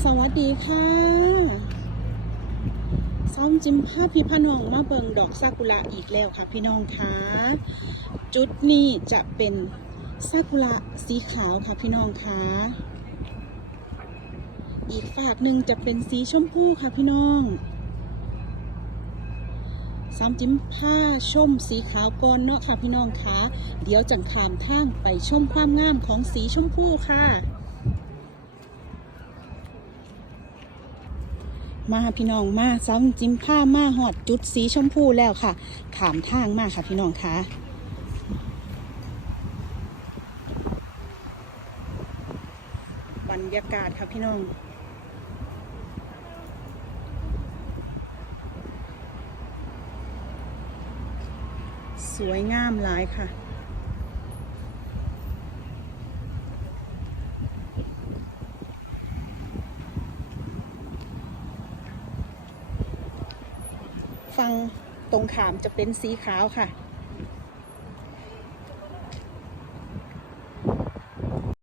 สวัสดีค่ะซ้อมจิมภาพพี่พน้องมาเบิงดอกซากุระอีกแล้วค่ะพี่น้องคะจุดนี้จะเป็นซากุระสีขาวค่ะพี่น้องคะอีกฝากหนึ่งจะเป็นสีชมพูค่ะพี่น้องซ้อมจิ้มผ้าชมสีขาวก่อนเนาะค่ะพี่น้องคะเดี๋ยวจังขามทางไปชมความงามของสีชมพูค่ะ มาพี่น้องมาซ้ำจิ้มผ้ามาหอดจุดสีชมพูแล้วค่ะ ขามทางมาค่ะพี่น้องคะบรรยากาศค่ะพี่น้องสวยงามหลายค่ะ ฟังตรงขามจะเป็นสีขาวค่ะ